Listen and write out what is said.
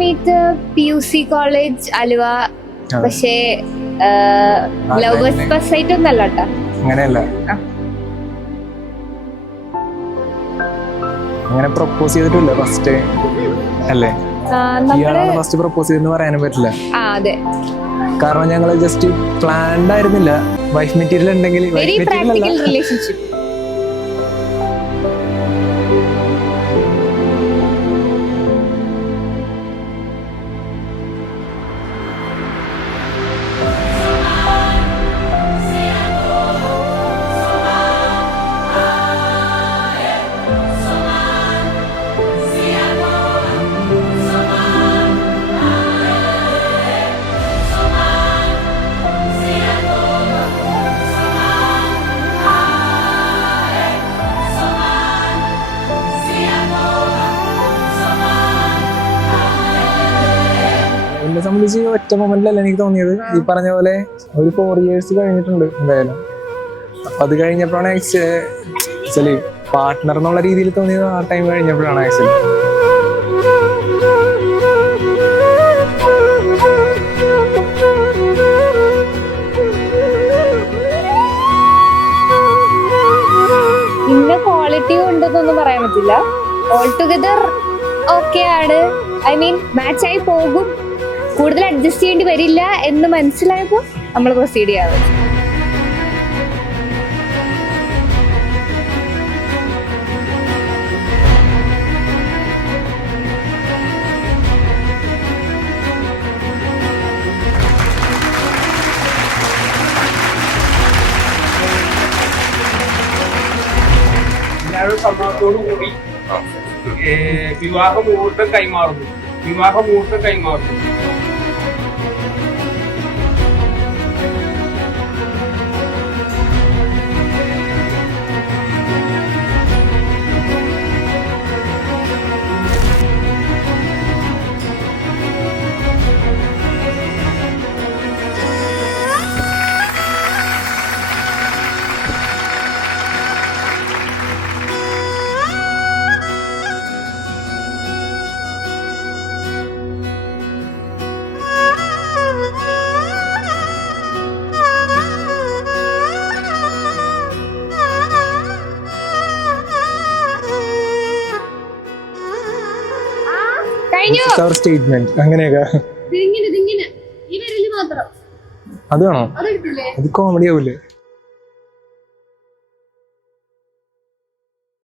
Meet PUC college Aluva. പക്ഷേ lovers first sight ഒന്നല്ല കേട്ടോ. അങ്ങനെയല്ല. അങ്ങനെ പ്രൊപ്പോസ് ചെയ്തിട്ടില്ല ഫസ്റ്റ് അല്ലേ? ഇയാളാണ് ഫസ്റ്റ് പ്രൊപ്പോസ് ചെയ്തെന്ന് പറയാനും പറ്റില്ല. അതെ, കാരണം ഞങ്ങൾ ജസ്റ്റ് പ്ലാൻഡ് ആയിരുന്നില്ല. വൈഫ് മെറ്റീരിയൽ ഉണ്ടെങ്കിൽ വെരി പ്രാക്ടിക്കൽ റിലേഷൻഷിപ്പ്. എന്നെ സംബന്ധിച്ച് ഒറ്റ മൊമെന്റിലല്ല എനിക്ക് തോന്നിയത്. ഈ പറഞ്ഞ പോലെ ഒരു 4 years കഴിഞ്ഞിട്ടുണ്ട് എന്തായാലും. അപ്പൊ അത് കഴിഞ്ഞപ്പോഴാണ് ആക്ച്വലി പാർട്ട്ണർ എന്നുള്ള രീതിയിൽ തോന്നിയത്. ആ ടൈം കഴിഞ്ഞപ്പോഴാണ് ആക്ച്വലി. ഇന്ന ക്വാളിറ്റി ഉണ്ടെന്നൊന്നും പറയാൻ പറ്റില്ല. ഓൾ ടുഗദർ ഓക്കെ ആണ്. ഐ മീൻ മാച്ച് ആയി പോകും. കൂടുതൽ അഡ്ജസ്റ്റ് ചെയ്യേണ്ടി വരില്ല എന്ന് മനസ്സിലായപ്പോൾ നമ്മൾ പ്രൊസീഡ് ചെയ്യാറ്. എല്ലാവരും സമ്മതത്തോടു കൂടി വിവാഹ മുഹൂർത്തം കൈമാറുന്നു. സ്റ്റേറ്റ്മെന്റ് അങ്ങനെയൊക്കെ. അത് വേണോ? അത് കോമഡി ആവൂലേ?